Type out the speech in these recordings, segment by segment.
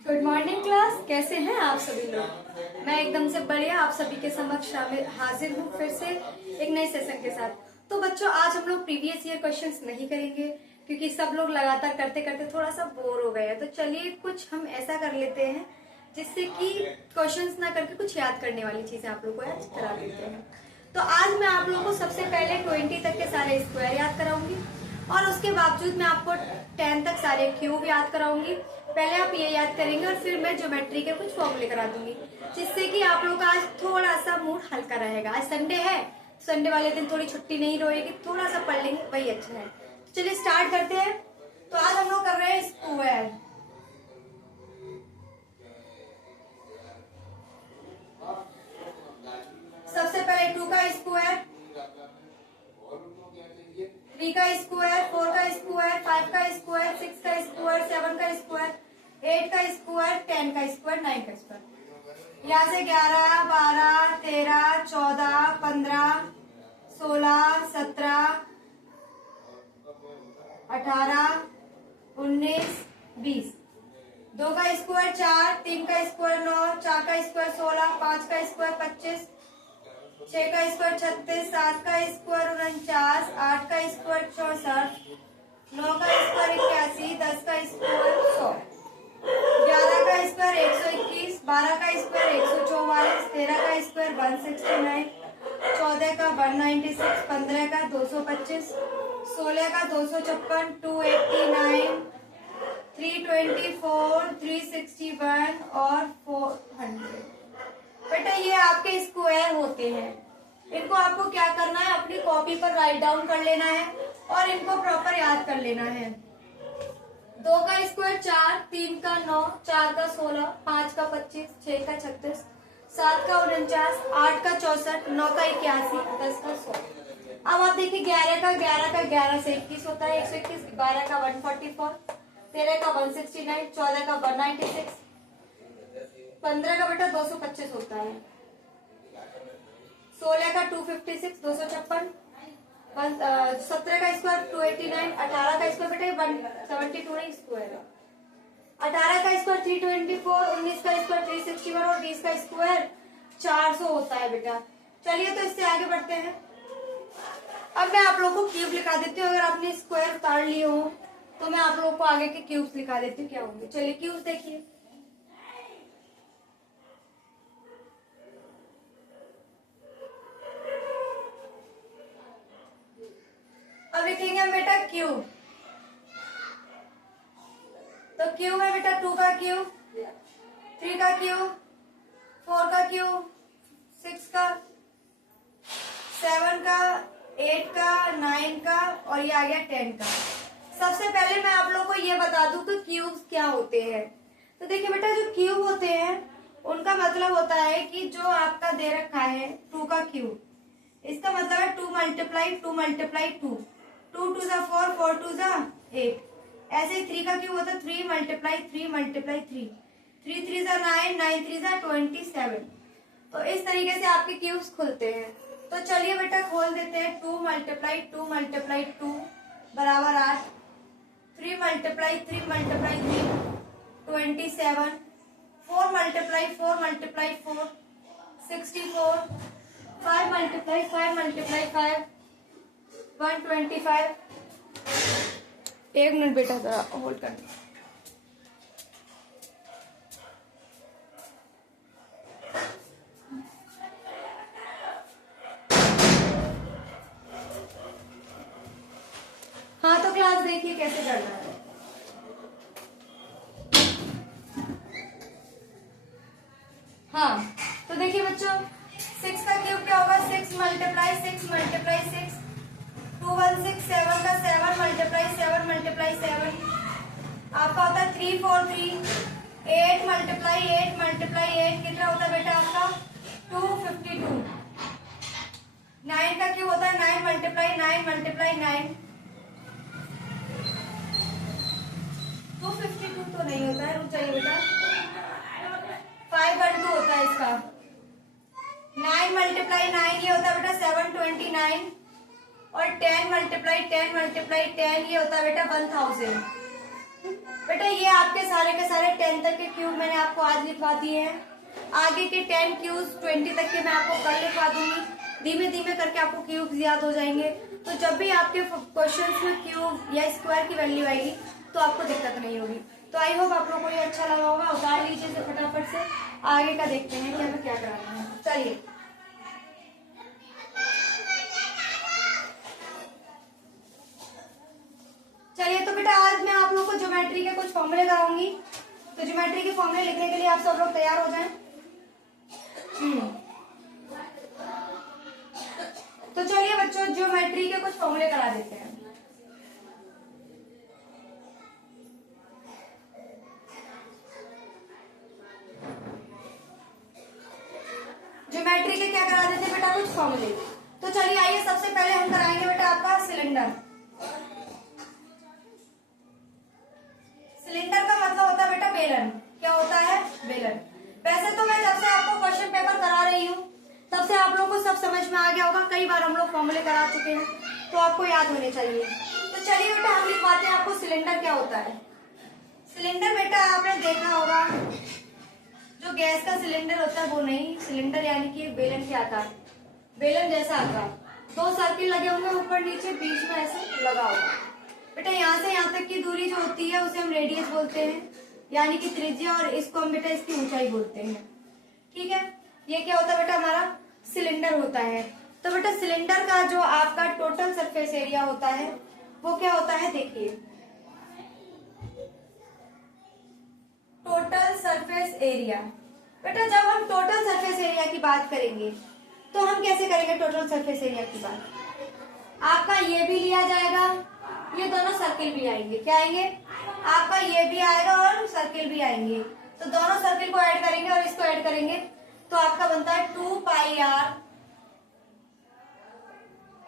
Good morning class, कैसे हैं आप सभी लोग। मैं एकदम से बढ़िया आप सभी के समक्ष हाजिर हूँ फिर से एक नए सेशन के साथ। तो बच्चों, आज हम लोग प्रीवियस ईयर क्वेश्चंस नहीं करेंगे क्योंकि सब लोग लगातार करते करते थोड़ा सा बोर हो गए हैं। तो चलिए कुछ हम ऐसा कर लेते हैं जिससे कि क्वेश्चंस ना करके कुछ याद करने वाली चीजें आप लोग को आज करा देते हैं। तो आज मैं आप लोगों को सबसे पहले 20 तक के सारे स्क्वायर याद कराऊंगी और उसके बावजूद मैं आपको 10 तक सारे क्यूब याद कराऊंगी। पहले आप ये याद करेंगे और फिर मैं ज्योमेट्री के कुछ फॉर्मूले करा दूंगी, जिससे कि आप लोग का आज थोड़ा सा मूड हल्का रहेगा। आज संडे है, संडे वाले दिन थोड़ी छुट्टी नहीं रहेगी, थोड़ा सा पढ़ लेंगे, वही अच्छा है। तो चलिए स्टार्ट करते हैं। तो आज हम लोग कर रहे हैं स्क्वायर। सबसे पहले 2 का स्क्वायर, 3 का स्क्वायर, 4 का स्क्वायर, 5 का स्क्वायर, 6 का स्क्वायर, 7 का स्क्वायर, 8 का स्क्वायर, 10 का स्क्वायर, 9 का स्क्वायर। यहाँ से 11, 12, 13, 14, 15, 16, 17, 18, 19, 20। 2 का स्क्वायर 4, 3 का स्क्वायर 9, 4 का स्क्वायर 16, 5 का स्क्वायर 25, 6 का स्क्वायर 36, 7 का स्क्वायर 49, 8 का स्क्वायर 64, 9 का स्क्वायर 81, 10 का स्क्वायर 100, 11 का स्क्वायर 121, 12 का स्क्वायर 144, 13 का स्क्वायर 169, 14 का 196, 15 का 225, 16 का 256, 289, 324, 361 और 400। बेटा ये आपके स्क्वायर होते हैं। इनको आपको क्या करना है, अपनी कॉपी पर राइट डाउन कर लेना है और इनको प्रॉपर याद कर लेना है। 2 का स्क्वायर 4, 3 का 9, 4 का 16, 5 का 25, 6 का 36, 7 का 49, 8 का 64, 9 का 81, 10 का 100। अब आप देखिए 11 का 11 से 21 होता है 121, 12 का 144, 13 का 169, 14 का 196, 15 का बेटा 225 होता है, 16 का 256, 256, 17 का स्क्वायर 289, 18 का स्क्वायर बेटा 172 नहीं स्क्वायर, 18 का स्क्वायर 324, 19 का स्क्वायर 361 और 20 का स्क्वायर 400 होता है बेटा। चलिए तो इससे आगे बढ़ते हैं। अब मैं आप लोगों को क्यूब लिखा देती हूँ। अगर आपने स्क्वायर उतार लिए हो तो मैं आप लोगों को आगे के क्यूब्स लिखा देती हूँ क्या होंगे। चलिए क्यूब्स देखिए। अब लिखेंगे हम बेटा क्यूब। तो क्यूब है बेटा 2 का क्यूब, 3 का क्यूब, 4 का क्यूब, 6 का, 7 का, 8 का, 9 का और ये आ गया 10 का। सबसे पहले मैं आप लोग को ये बता दूं कि क्यूब्स क्या होते हैं। तो देखिए बेटा, जो क्यूब होते हैं उनका मतलब होता है कि जो आपका दे रखा है 2 का क्यूब, इसका मतलब है 2 मल्टीप्लाई 2 मल्टीप्लाई 2, 2 2 जा 4, 4 2 जा 8। ऐसे ही 3 का क्यूब होता है 3 मल्टीप्लाई 3 मल्टीप्लाई 3, 3 3 जा 9, 9 3 जा 27। तो इस तरीके से आपके क्यूब्स खुलते हैं। तो चलिए बेटा खोल देते हैं। 2 मल्टीप्लाई 2 मल्टीप्लाई 2 बराबर 8, 3 multiply 3 multiply 3 27, 4 multiply 4 multiply 4 64, 5 multiply 5 multiply 5 125। एक मिनट बेटा जरा होल्ड कर। हाँ तो क्लास देखिए कैसे करना है। हाँ तो देखिए बच्चों, 6 का क्यूब क्या होगा, 6 मल्टीप्लाई 6 मल्टीप्लाई 6, 216, 7 का 7 मल्टीप्लाई 7 मल्टीप्लाई 7 आपका होता है 343, 8 मल्टीप्लाई 8 मल्टीप्लाई 8 कितना होता है बेटा आपका 252। 9 का क्यूब होता है 9 मल्टीप्लाई 9 मल्टीप्लाई 9, 252 तो नहीं होता है, रुक जाइए बेटा, 512 होता है इसका। 9 मल्टीप्लाई 9 ये होता है बेटा 729 और 10 मल्टीप्लाई 10 मल्टीप्लाई 10 ये होता है बेटा 1000। बेटा ये आपके सारे के सारे सारे 10 तक के क्यूब मैंने आपको आज लिखवा दिए हैं। आगे के 10 क्यूब 20 तक के मैं आपको कल लिखवा दूंगी। धीमे धीमे करके आपको क्यूब याद हो जाएंगे। तो जब भी आपके क्वेश्चंस में क्यूब या स्क्वायर की वैल्यू आएगी तो आपको दिक्कत नहीं होगी। तो आई होप आप लोगों को ये अच्छा लगा होगा। उतार लीजिए इसे फटाफट से, आगे का देखते हैं कि हमें क्या कराना है। चलिए तो बेटा आज मैं आप लोगों को ज्योमेट्री के कुछ फॉर्मूले कराऊंगी। तो ज्योमेट्री के फॉर्मूले लिखने के लिए आप सब लोग तैयार हो जाएं। तो चलिए बच्चों ज्योमेट्री के कुछ फॉर्मूले करा देते हैं। ज्योमेट्री के क्या करा देते हैं बेटा, कुछ फॉर्मूले। तो चलिए आइए सबसे पहले हम कराएंगे बेटा आपका सिलेंडर। सिलेंडर का मतलब होता है बेटा बेलन। क्या होता है? बेलन। वैसे तो मैं जब से आपको क्वेश्चन पेपर करा रही हूँ तब से आप लोगों को सब समझ में आ गया होगा। कई बार हम लोग फॉर्मूले करा चुके हैं तो आपको याद होने चाहिए। तो चलिए बेटा हम लिखवाते हैं आपको सिलेंडर क्या होता है। सिलेंडर बेटा आपने देखा होगा जो गैस का सिलेंडर होता है वो नहीं, सिलेंडर यानी कि बेलन के आकार, बेलन जैसा आकार, 2 सर्किल लगे होंगे ऊपर नीचे, बीच में ऐसे लगा होगा। बेटा यहाँ से यहाँ तक की दूरी जो होती है उसे हम रेडियस बोलते हैं, यानी कि त्रिज्या, और इसको हम बेटा इसकी ऊंचाई बोलते हैं। ठीक है, ये क्या होता है बेटा हमारा सिलेंडर होता है। तो बेटा सिलेंडर का जो आपका टोटल सरफेस एरिया होता है वो क्या होता है, देखिए टोटल सरफेस एरिया। बेटा जब हम टोटल सरफेस एरिया की बात करेंगे तो हम कैसे करेंगे टोटल सरफेस एरिया की बात, आपका ये भी लिया जाएगा, ये दोनों सर्किल भी आएंगे। क्या आएंगे? आपका ये भी आएगा और सर्किल भी आएंगे। तो दोनों सर्किल को ऐड करेंगे और इसको ऐड करेंगे तो आपका बनता है 2 पाई आर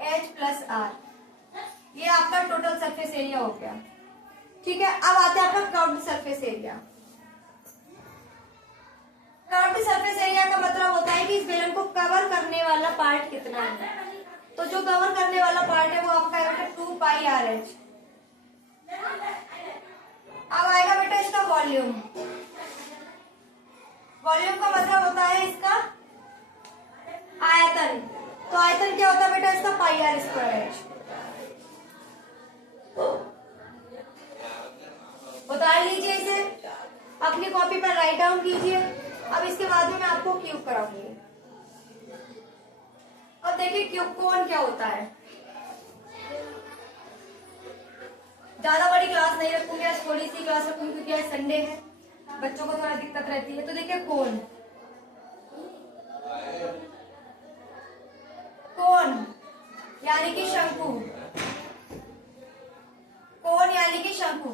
एच प्लस आर। ये आपका टोटल सरफेस एरिया हो गया। ठीक है, अब आते हैं आपका curved surface area. Curved surface area का मतलब होता है कि इस बेलन को कवर करने वाला पार्ट कितना है। तो जो कवर करने वाला पार्ट है वो आपका है बेटा 2 पाई आर एच। अब आएगा बेटा इसका वॉल्यूम। वॉल्यूम का मतलब होता है इसका आयतन। तो आयतन क्या होता है बेटा इसका पाई आर स्क्वायर एच। उतार लीजिए इसे, अपनी कॉपी पर राइट डाउन कीजिए। अब इसके बाद में मैं आपको क्यूब कराऊंगी। अब देखिए क्यूब कोण क्या होता है। ज्यादा बड़ी क्लास नहीं रखूंगी आज, थोड़ी सी क्लास रखूंगी क्योंकि आज संडे है, बच्चों को थोड़ा दिक्कत रहती है। तो देखिए कोण, कोण यानी कि शंकु, कोण यानी कि शंकु।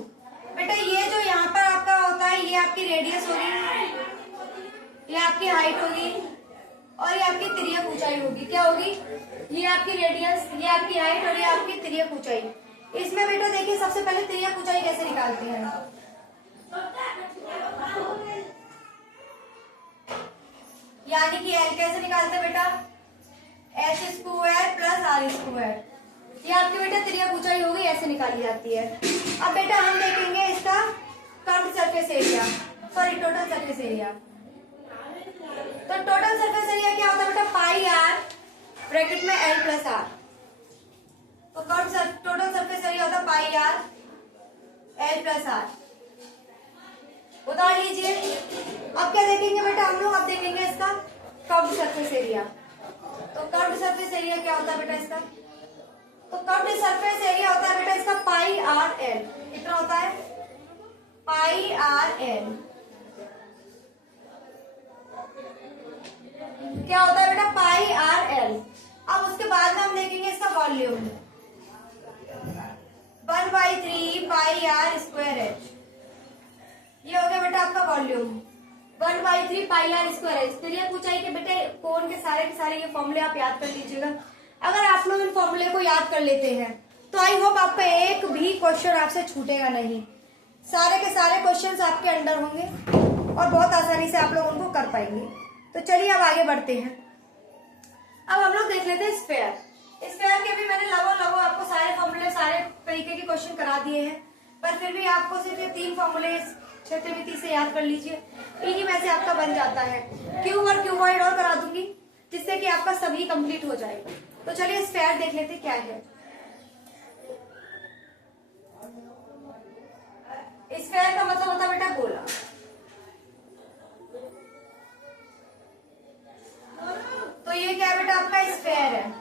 बेटा ये जो यहाँ पर आपका होता है ये आपकी रेडियस होगी, ये आपकी हाइट होगी और ये आपकी तिर्यक ऊंचाई होगी। क्या होगी? ये आपकी रेडियस, ये आपकी हाइट और ये आपकी तिर्यक ऊंचाई। इसमें बेटा देखिए सबसे पहले तिर्यक ऊंचाई कैसे निकालते हैं, यानी कि एल कैसे निकालते हैं बेटा, H square plus R square. ये आपकी बेटा तिर्यक ऊंचाई होगी, ऐसे निकाली जाती है। अब बेटा हम देखेंगे इसका curved surface area, sorry total surface area. तो टोटल सरफेस एरिया क्या होता है बेटा पाई आर ब्रैकेट में एल प्लस आर। तो टोटल सरफेस एरिया होता है pi R L plus are. उतार लीजिए। अब क्या देखेंगे बेटा हम लोग, अब देखेंगे इसका कर्व्ड सरफेस एरिया। तो कर्व्ड सरफेस एरिया क्या होता है बेटा इसका, तो कर्व्ड सरफेस एरिया होता है बेटा इसका पाई आर एल। कितना होता है? Pi R L. क्या होता है बेटा? Pi R L. अब उसके बाद में हम देखेंगे इसका volume, 1/3 pi R square H. ये हो गया बेटा आपका volume, 1/3 pi R square H. तिर्यक ऊंचाई के बेटे कोण के सारे ये फॉर्मूले आप याद कर लीजिएगा। अगर आप लोग इन फॉर्मूले को याद कर लेते हैं तो आई होप आपका एक भी क्वेश्चन आपसे छूटेगा नहीं। सारे के सारे क्वेश्चंस आपके अंडर होंगे और बहुत आसानी से आप लोग उनको कर पाएंगे। तो चलिए अब आगे बढ़ते हैं। अब हम लोग देख लेते हैं स्फेयर। स्फेयर के भी मैंने लगभग आपको सारे फॉर्मूले, सारे तरीके के क्वेश्चन करा दिए हैं, पर फिर भी आपको सिर्फ ये 3 फॉर्मूले क्षेत्रमिति से याद कर लीजिए, इन्हीं में से आपका बन जाता है। क्यूब और क्यूबॉइड और करा दूंगी जिससे कि आपका सभी कंप्लीट हो जाएगा। तो चलिए स्फेयर देख लेते क्या है। स्फेयर का मतलब होता है बेटा गोला। तो ये क्या है बेटा आपका स्फेयर है।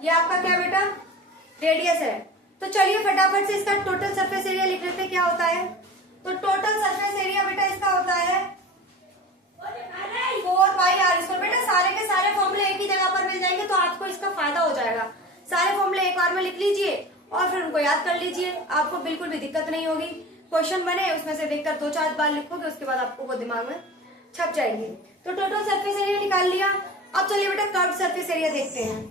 ये आपका क्या बेटा रेडियस है। तो चलिए फटाफट से इसका टोटल सरफेस एरिया लिख लेते हैं क्या होता है। तो टोटल सरफेस एरिया बेटा इसका होता है 4πr²। बेटा सारे के सारे फॉर्मूले एक ही जगह पर मिल जाएंगे तो आपको इसका फायदा हो जाएगा। सारे फॉर्मूले एक बार में लिख लीजिए और फिर उनको याद कर लीजिए, आपको बिल्कुल भी दिक्कत नहीं होगी। क्वेश्चन बने उसमें से देखकर 2-4 बार लिखोगे, उसके बाद आपको वो दिमाग में छप जाएंगे। तो टोटल सरफेस एरिया निकाल लिया। अब चलिए बेटा कर्व्ड सरफेस एरिया देखते हैं।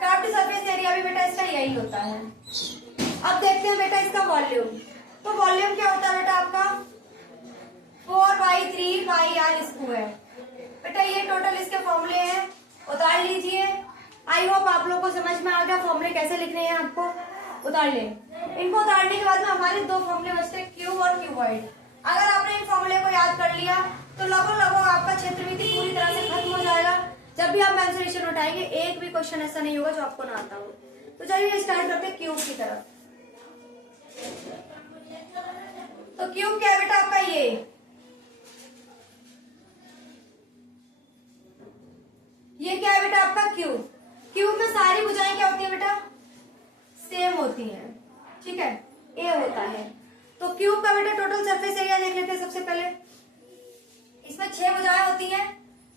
कर्व्ड सरफेस एरिया भी बेटा इसका यही होता है। अब देखते हैं बेटा इसका वॉल्यूम। तो वॉल्यूम क्या होता है बेटा आपका 4/3πr²। बेटा ये टोटल इसके फॉर्मूले हैं, उतार लीजिए। आई होप आप लोग को समझ में आ गया फॉर्मूले कैसे लिखने हैं, आपको उतार लें। इनको उतारने के बाद में हमारे 2 फॉर्मूले बचते हैं, क्यूब और क्यूबॉइड। अगर आपने इन फॉर्मूले को याद कर लिया तो लगभग आपका क्षेत्रमिति पूरी तरह से खत्म हो जाएगा। जब भी आप मेंसुरेशन उठाएंगे एक भी क्वेश्चन ऐसा नहीं होगा जो आपको ना आता हो। तो चलिए स्टार्ट करते हैं क्यूब की तरफ। तो क्यूब क्या है बेटा आपका ये क्या है बेटा आपका क्यूब। क्यूब में सारी भुजाएं क्या होती है बेटा सेम होती हैं, ठीक है, ए होता है। तो क्यूब का बेटा टोटल सरफेस एरिया देख लेते हैं सबसे पहले। इसमें 6 भुजाएं होती हैं,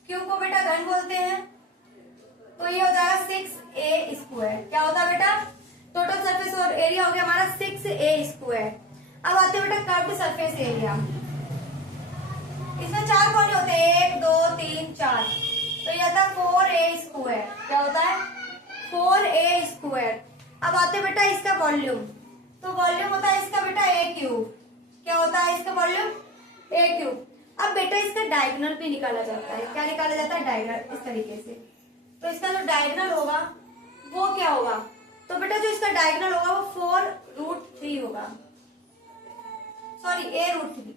क्यूब को बेटा घन बोलते हैं। तो ये हो जाएगा 6a²। क्या होता है बेटा टोटल सरफेस एरिया हो गया हमारा 6a²। अब आते हैं बेटा कर्व्ड सरफेस एरिया। इसमें 4 कोने होते हैं, 1 2 3 4। तो ये आता है 4a²। क्या होता है 4a²। अब आते हैं बेटा इसका वॉल्यूम। तो वॉल्यूम होता है इसका बेटा a³। क्या होता है इसका वॉल्यूम a³। अब बेटा इसका डायगोनल भी निकाला जाता है। क्या निकाला जाता है डायगोनल, इस तरीके से। तो इसका जो डायगोनल होगा वो क्या होगा, तो बेटा जो इसका डायगोनल होगा वो 4√3 होगा, सॉरी a√3।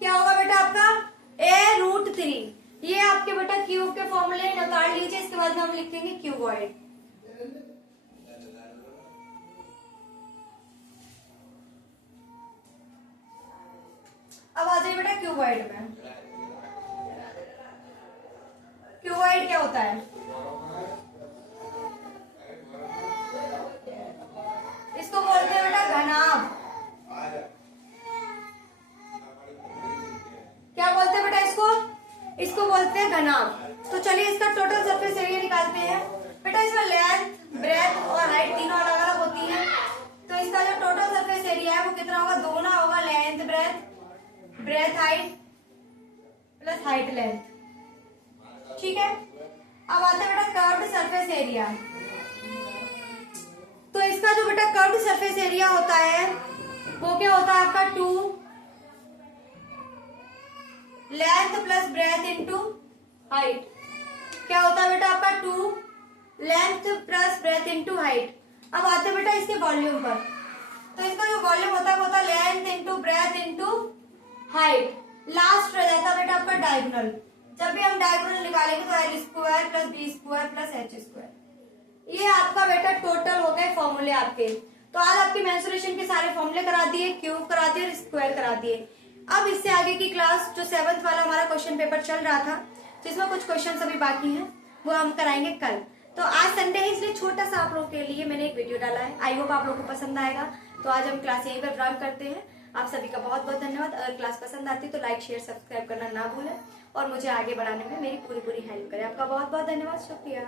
क्या होगा बेटा आपका a√3। ये आपके बेटा क्यूब के फॉर्मूले निकाल लीजिए, इसके बाद में हम लिखेंगे क्यूबॉइड। अब आ जाइए बेटा क्यूबॉइड में। क्यूबॉइड क्या होता है, इसको बोलते हैं बेटा घनाभ। क्या बोलते हैं बेटा इसको बोलते हैं घनाभ। तो चलिए इसका टोटल सरफेस एरिया निकालते हैं। बेटा इसमें लेंथ ब्रेथ और हाइट तीनों अलग अलग होती है। तो इसका जो टोटल सरफेस एरिया है वो कितना होगा, 2 गुना होगा length breadth height plus height length, ठीक है। अब आता है बेटा कर्व्ड सरफेस एरिया। तो इसका जो बेटा कर्व्ड सरफेस एरिया होता है वो क्या होता है आपका 2 length plus breadth into height. क्या होता है बेटा आपका 2 length plus breadth into height. अब आते हैं बेटा इसके वॉल्यूम पर। तो इसका जो वॉल्यूम होता है वो होता है length into breadth into height. Last रह जाता है बेटा आपका डायगोनल। जब भी हम डायगोनल निकालेंगे तो l² plus b² plus h²। ये आपका बेटा टोटल हो गए फॉर्मूले आपके। तो आज आपके मेंसुरेशन के सारे फॉर्मूले करा दिए, क्यूब करा दिए और स्क्वायर करा दिए। अब इससे आगे की क्लास जो 7th वाला हमारा क्वेश्चन पेपर चल रहा था जिसमें कुछ क्वेश्चन अभी बाकी हैं वो हम कराएंगे कल। तो आज संडे है इसलिए छोटा सा आप लोगों के लिए मैंने एक वीडियो डाला है। आई होप आप लोगों को पसंद आएगा। तो आज हम क्लास यहीं पर विराम करते हैं। आप सभी का बहुत बहुत धन्यवाद। अगर क्लास पसंद आती तो लाइक शेयर सब्सक्राइब करना ना भूलें और मुझे आगे बढ़ाने में मेरी पूरी हेल्प करें। आपका बहुत बहुत धन्यवाद, शुक्रिया।